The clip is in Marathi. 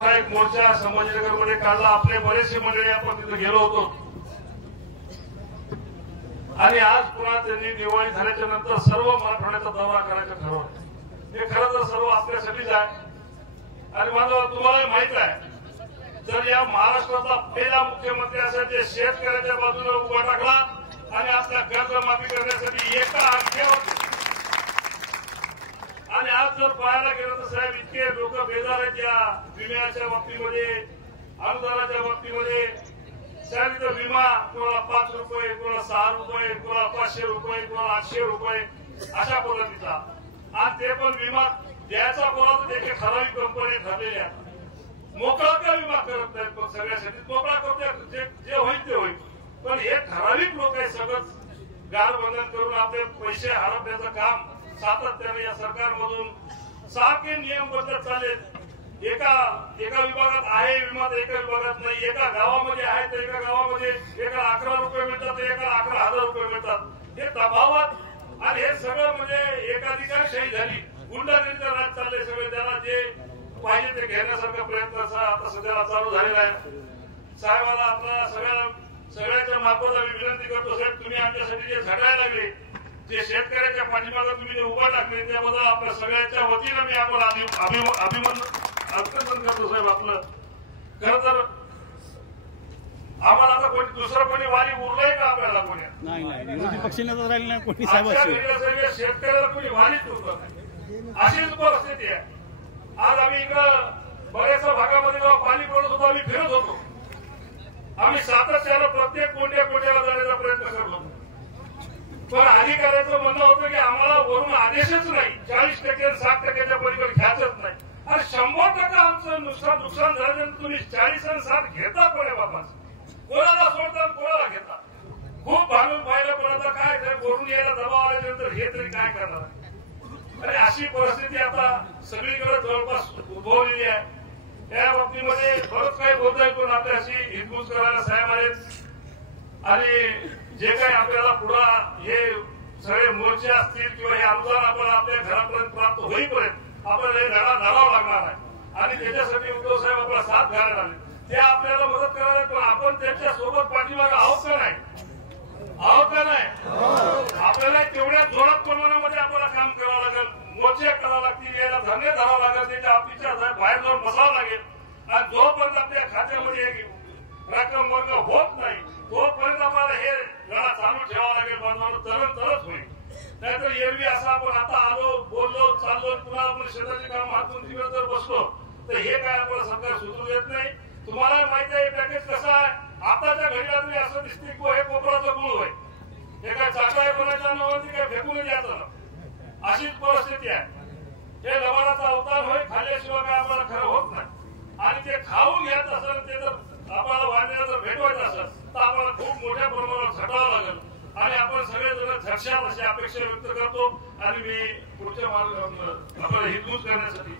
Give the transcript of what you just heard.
एक मोर्चा संभाजीनगरमध्ये काढला. आपले बरेचसे मंडळी आपण तिथे गेलो होतो आणि आज पुन्हा त्यांनी दिवाळी झाल्याच्या नंतर सर्व मराठवाड्याचा दौरा करायचं ठरवलं. हे खरं तर सर्व आपल्यासाठीच आहे आणि माझं तुम्हाला माहित आहे, जर या महाराष्ट्राचा पहिला मुख्यमंत्री असेल जे शेतकऱ्याच्या बाजूने उभा टाकला आणि आपल्या कर्जमाफी करण्यासाठी एका अंगठ्यावर. आणि आज जर पाहायला गेलं तर साहेब इतके लोक बेजार आहेत या विम्याच्या बाबतीमध्ये, अनुदानाच्या बाबतीमध्ये. साहेब इथं विमा कोणाला 5 रुपये, कोणाला 6 रुपये, कोणाला 500 रुपये, कोणाला 800 रुपये अशा पद्धतीचा. आणि ते पण विमा द्यायचा कोणाला त्याचे ठराविक कंपनी ठरलेल्या मोकळा का विमा करत नाहीत. पण सगळ्यासाठी मोकळा करतात, जे होईल ते होईल. पण हे ठराविक लोक आहे सगळं गारबंधन करून आपले पैसे हडपण्याचं काम सातत्याने या सरकारमधून सारखे नियम बदलत चालले. एका विभागात आहे विमा तर एका विभागात नाही. एका गावामध्ये आहे तर एका गावामध्ये एका 11 रुपये मिळतात तर एका 11,000 रुपये मिळतात. हे तफावत आणि हे सगळं म्हणजे एकाधिकारशाही झाली. गुंडागिरीचं राज चाललंय सगळे. त्याला जे पाहिजे ते घेण्यासारखा प्रयत्न आता सध्याला चालू झालेला आहे. साहेबाला आपला सगळ्याच्या मार्फत आम्ही विनंती करतो, साहेब तुम्ही आमच्यासाठी जे झटायला लागले, जे शेतकऱ्याच्या पाठीमागे तुम्ही जे उभा टाकले त्याबद्दल आपल्या सगळ्यांच्या वतीनं मी आपण अभिनंदन करतो साहेब. आपलं खरं तर आम्हाला आता कोणी दुसरं कोणी वारी उरलंय का आपल्याला? कोणी नाही विरोधी पक्षाने तर राहिले नाही कोणी. शेतकऱ्याला कोणी वारीच उरलं नाही, अशीच परिस्थिती आहे. आज आम्ही इकडं बऱ्याचशा भागामध्ये जेव्हा पाणी पडत होतो आम्ही फिरत होतो. आम्ही सातत्यानं प्रत्येक कोट्याला जाण्याचा प्रयत्न करत होतो. पण अधिकाऱ्याचं म्हणणं होतं की आम्हाला वरून आदेशच नाही, 40% 60%च्या पलीकडे घ्यायचंच नाही. आणि 100% आमचं नुकसान झालं. तुम्ही 40 आणि 60 घेता कोण्या बाबा? कोणाला सोडता कोणाला घेता? खूप भांडून पाहिलं. पण आता काय वरून यायला दबाव आल्यानंतर हे तरी काय करणार? आणि अशी परिस्थिती आता सगळीकडे जवळपास उद्भवलेली आहे. त्या बाबतीमध्ये बरंच काही होत आहे. पण आपल्याशी हितगुज करायला साहेब आहेत आणि जे काही आपल्याला पुढं हे सगळे मोर्चे असतील किंवा हे अनुदान आपल्याला आपल्या घरापर्यंत प्राप्त होईपर्यंत आपल्याला हे लढा लढावा लागणार आहे. आणि त्याच्यासाठी उद्धव साहेब आपला साथ घालायला आले, ते आपल्याला मदत करायला. पण आपण त्यांच्या सोबत पाठीमागे आहोत का नाही? आपल्याला तेवढ्या जोरात प्रमाणामध्ये आपल्याला काम करावं लागेल, मोर्चे करावं लागतील, याला धरणे धरावं लागेल, त्याच्या ऑफिसच्या बाहेर जाऊन बसावं लागेल. आणि जोपर्यंत आपल्या खात्यामध्ये रक्कम वर्ग होत नाही तोपर्यंत आपल्याला हे लढा चालू ठेवावा लागेल. बांधवांना तरच होईल. नाहीतर एरवी असं आपण आता आलो, बोललो, चाललो, पुन्हा आपण शेताची काम हातून तिकडे जर बसलो तर हे काय आपल्याला सरकार सुचू देत नाही. तुम्हाला माहिती आहे पॅकेज कसं आहे. आताच्या घडीला तरी असं दिसते की हे कोपराचं गुळ आहे, हे काय चाकळा कोणाच्या नावाची काय फेकून द्यायचं ना, अशीच परिस्थिती आहे. हे लबाडाचा अवतार होय, खाल्ल्याशिवाय काय आपल्याला खरं होत नाही. आणि ते खाऊन घ्यायचं असेल, ते जर आपल्याला वाढण्याला जर भेटवायचं असेल तर आपल्याला खूप मोठ्या प्रमाणात झटावं लागेल. आणि आपण सगळेजण झटशाल अशी अपेक्षा व्यक्त करतो. आणि मी पुढच्या आपल्याला हितगुज करण्यासाठी